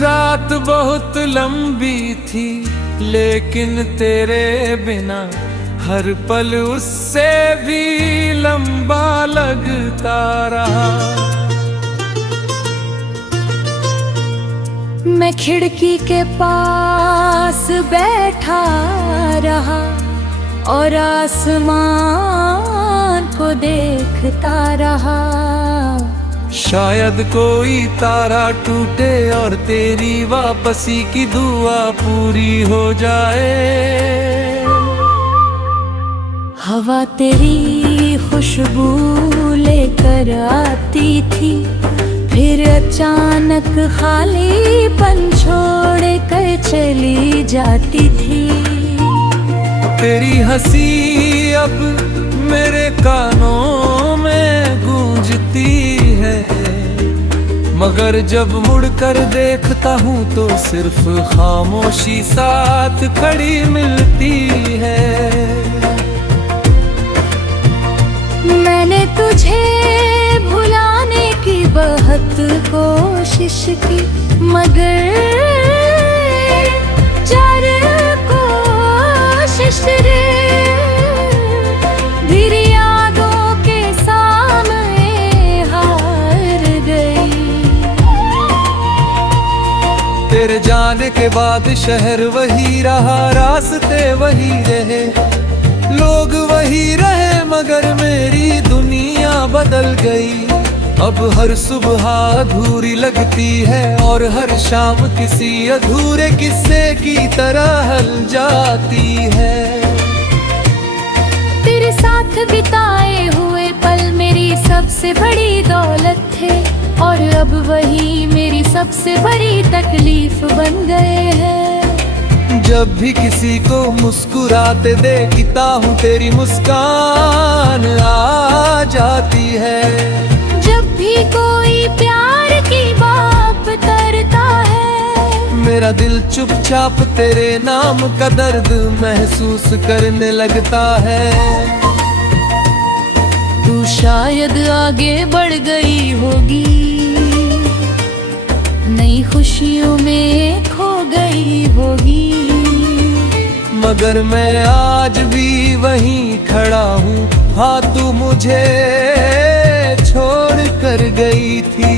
रात बहुत लंबी थी, लेकिन तेरे बिना हर पल उससे भी लंबा लगता रहा। मैं खिड़की के पास बैठा रहा और आसमान को देखता रहा। शायद कोई तारा टूटे और तेरी वापसी की दुआ पूरी हो जाए। हवा तेरी खुशबू लेकर आती थी, फिर अचानक खालीपन छोड़ कर चली जाती थी। तेरी हंसी अब मेरे कानों में गूंजती है, मगर जब मुड़कर देखता हूँ तो सिर्फ खामोशी साथ खड़ी मिलती है। मैंने तुझे भुलाने की बहुत कोशिश की, मगर चार कोशिश रे मेरी यादों के सामने हार गई। तेरे जाने के बाद शहर वही रहा, रास्ते वही रहे, लोग वही रहे, मगर मेरी दुनिया बदल गई। अब हर सुबह अधूरी लगती है और हर शाम किसी अधूरे किस्से की तरह हल जाती है। तेरे साथ बिताए हुए पल मेरी सबसे बड़ी दौलत थे, और अब वही मेरी सबसे बड़ी तकलीफ बन गए हैं। जब भी किसी को मुस्कुराते देखता हूँ तेरी मुस्कान आ जाती है। जब भी कोई प्यार की बात करता है, मेरा दिल चुपचाप तेरे नाम का दर्द महसूस करने लगता है। तू शायद आगे बढ़ गई होगी, नई खुशियों में खो गई होगी, मगर मैं आज भी वहीं खड़ा हूँ। हाँ, तू मुझे छोड़ कर गई थी।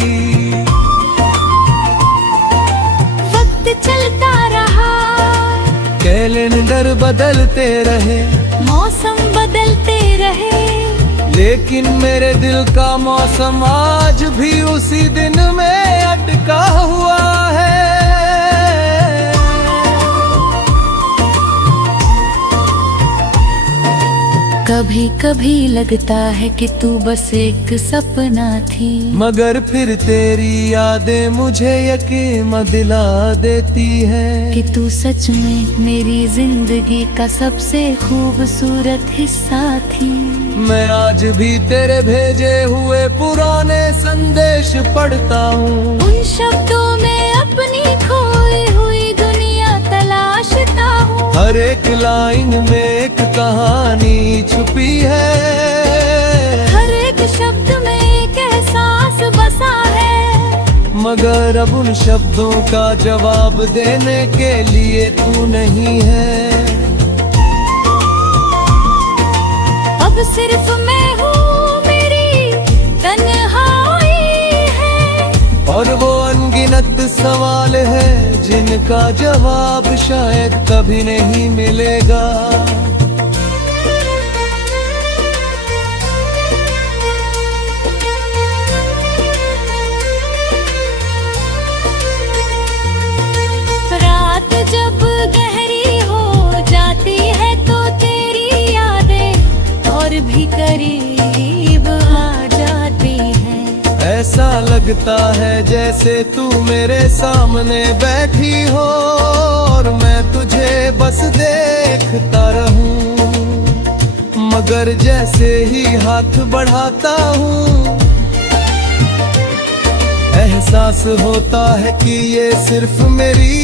वक्त चलता रहा, कैलेंडर बदलते रहे, मौसम बदलते रहे, लेकिन मेरे दिल का मौसम आज भी उसी दिन में अटका हुआ है। कभी कभी लगता है कि तू बस एक सपना थी, मगर फिर तेरी यादें मुझे यकीन दिला देती है कि तू सच में मेरी जिंदगी का सबसे खूबसूरत हिस्सा थी। मैं आज भी तेरे भेजे हुए पुराने संदेश पढ़ता हूँ, उन शब्दों में अपनी खोई हुई दुनिया तलाशता हूँ। हर एक लाइन में एक कहानी छुपी है, हर एक शब्द में एक एहसास बसा है, मगर अब उन शब्दों का जवाब देने के लिए तू नहीं है। अब सिर्फ मैं हूँ, मेरी तन्हाई है, और वो अनगिनत सवाल है जिनका जवाब शायद कभी नहीं मिलेगा। रात जब गहरी हो जाती है तो तेरी यादें और भी करीब आ जाती हैं। ऐसा लगता है जैसे तू मेरे सामने बैठी हो और मैं तुझे बस देखता रहूं, मगर जैसे ही हाथ बढ़ाता हूँ एहसास होता है कि ये सिर्फ मेरी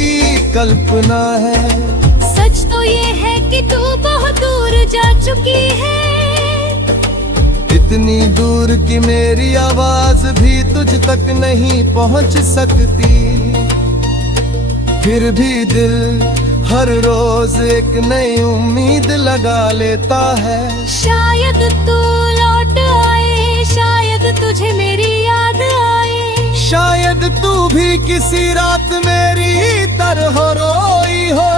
कल्पना है। सच तो ये है कि तू बहुत दूर जा चुकी है, इतनी दूर कि मेरी आवाज भी तुझ तक नहीं पहुंच सकती। फिर भी दिल हर रोज एक नई उम्मीद लगा लेता है। शायद तू लौट आए, शायद तुझे मेरी याद आए, शायद तू भी किसी रात मेरी तरह रोई हो।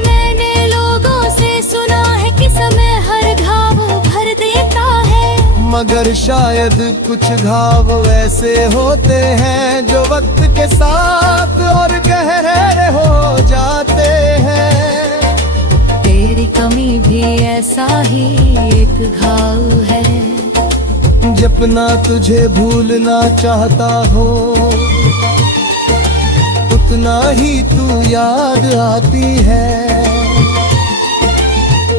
मैंने लोगों से सुना है कि समय हर घाव भर देता है, मगर शायद कुछ घाव ऐसे होते हैं जो वक्त के साथ और गहरे हो जाते हैं। तेरी कमी भी ऐसा ही एक घाव है। जितना तुझे भूलना चाहता हो उतना ही तू याद आती है।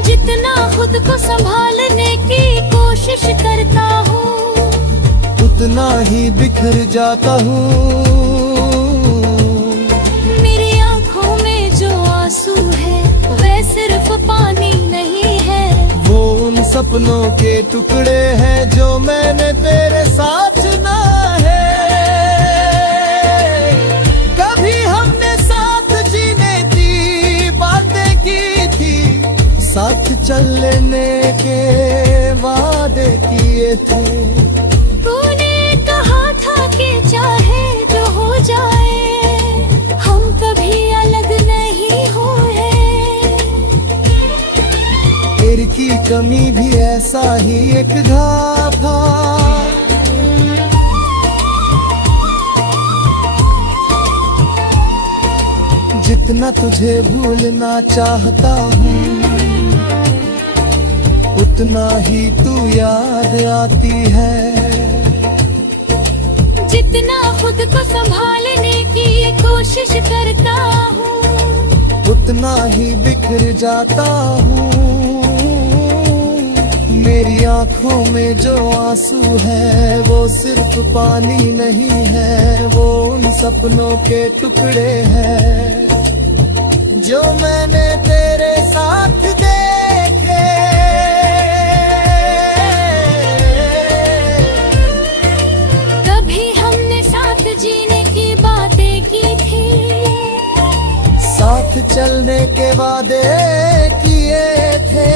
जितना खुद को संभालने की कोशिश करता हूँ, उतना ही बिखर जाता हूँ। मेरी आंखों में जो आंसू है वे सिर्फ पानी नहीं है, वो उन सपनों के टुकड़े हैं जो मैंने तेरे साथ चुना है। कभी हमने साथ जीने की बातें की थी, साथ चलने के वादे किए थे। तूने कहा था कि चाहे जो हो जाए हम कभी अलग नहीं हुए। तेरी की कमी भी ऐसा ही एक घाव था। जितना तुझे भूलना चाहता हूँ उतना ही तू याद आती है। जितना खुद को संभालने की कोशिश करता हूँ, उतना ही बिखर जाता हूँ। मेरी आंखों में जो आंसू है वो सिर्फ पानी नहीं है, वो उन सपनों के टुकड़े हैं जो मैंने तेरे साथ देखे। कभी हमने साथ जीने की बातें की थी, साथ चलने के वादे किए थे।